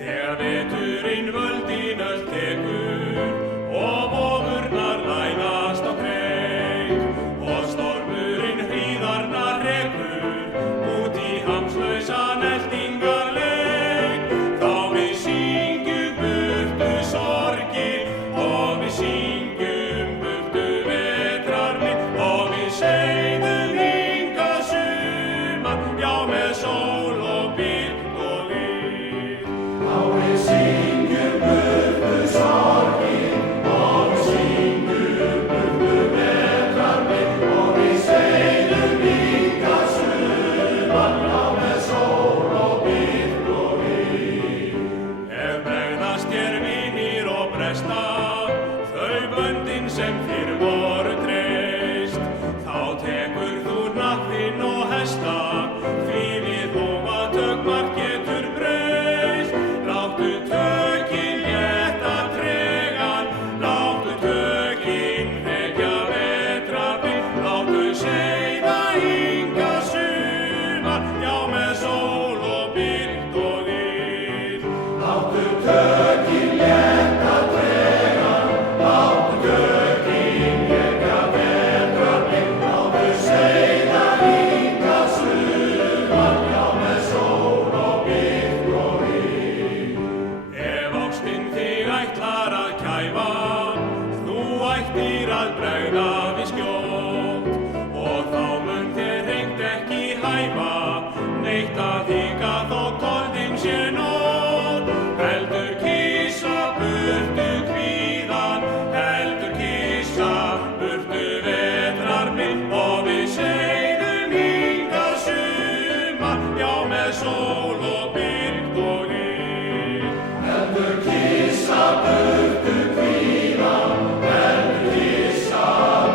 Þegar veturinn völdin öll tekur og vofurnar lænast á kreik og stormurinn hríðarnar rekur út í hamslausan eltingarleik, þá við syngjum burtu sorgir og við syngjum burtu vetrarminn og við seiðum hingað sumar, já með sól og birtu og líf. Við syngjum burtu sorgir og við syngjum burtu vetrarminn og við seiðum hingað sumar, já með sól og birtu og líf. Ef bregðast þér vinir og bresta þau böndin sem þér voru treyst, þá tekur þú hnappinn og hesta, því við hófa tökmark getur breyst. Láttu tökin létta tregan, láttu tökin vekja vetrarminn, láttu seiða hingað sumar, já með sól og birtu og líf. Láttu tökin létta tregan, láttu tökin vekja vetrarminn, láttu seiða hingað sumar, já með sól og birtu og líf. Ef ástin þig ætlar að kæfa, þú ættir að bregða við skjótt og þá mun þér hreint ekki hæfa neitt að hika þótt orðin sé nótt. Heldur kisa burtu kvíðan, heldur kisa burtu vetrarminn og við seiðum hingað sumar, já með sól og birtu og líf. Heldur kisa burtu kvíðan, heldur kisa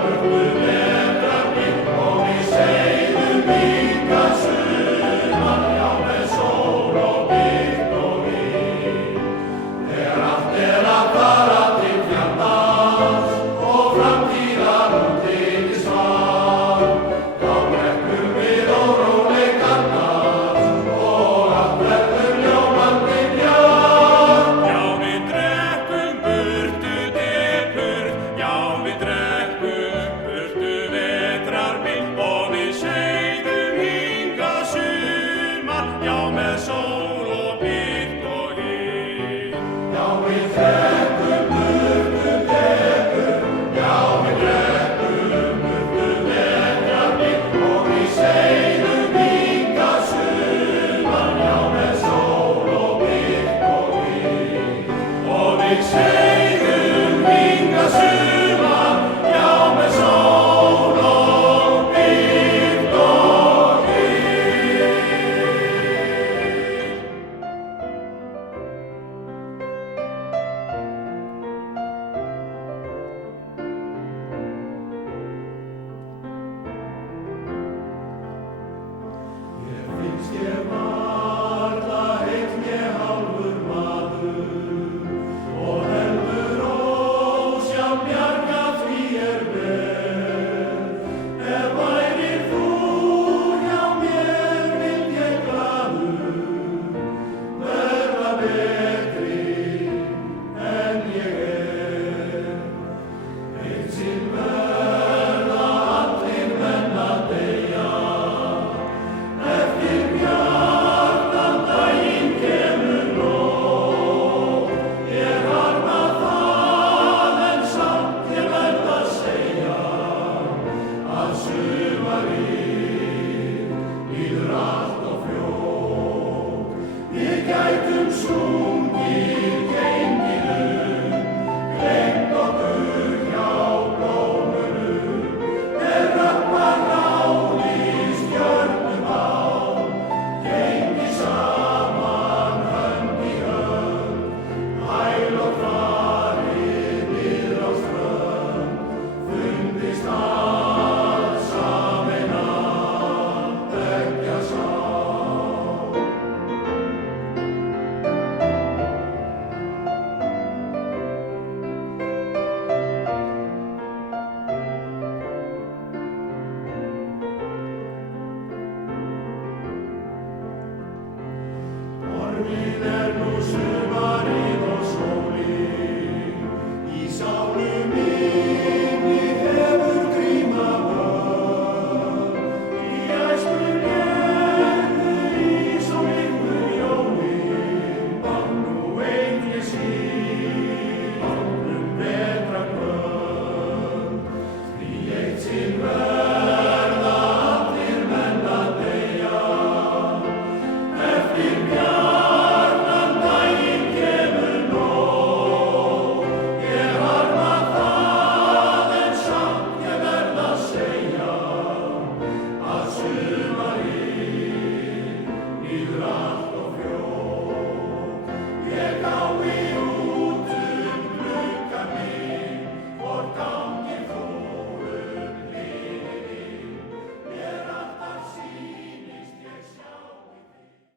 burtu vetrarminn og við seiðum hingað sumar, já með sól og birtu og líf. Þegar allt að fara til fjandans og framtíðar úti svar, þá brekkum við óróleikarnar og allt verður ljómandi bjart. Já, við drekkum burtu depurð, já, við drekkum burtu vetrarminn og við seiðum hingað sumar, já, með sól og birtu og líf. Já, við drekkum burtu depurð, já, við drekkum burtu vetrarminn og við seiðum hingað sumar, já, með sól og birtu og líf. Og við seiðum hingað sumar, já, með sól og birtu og líf. Mér finnst ég varla heill né hálfur maður og heldur ósjálf bjarga því vel. Ef værir þú hjá mér vild ég glaður verða betri en ég Eitt sinn verða allir menn að deyja, eftir bjartan daginn kemur nótt. Ég harma það en samt ég verð að segja að sumarið líður allt of fljótt. Við gætum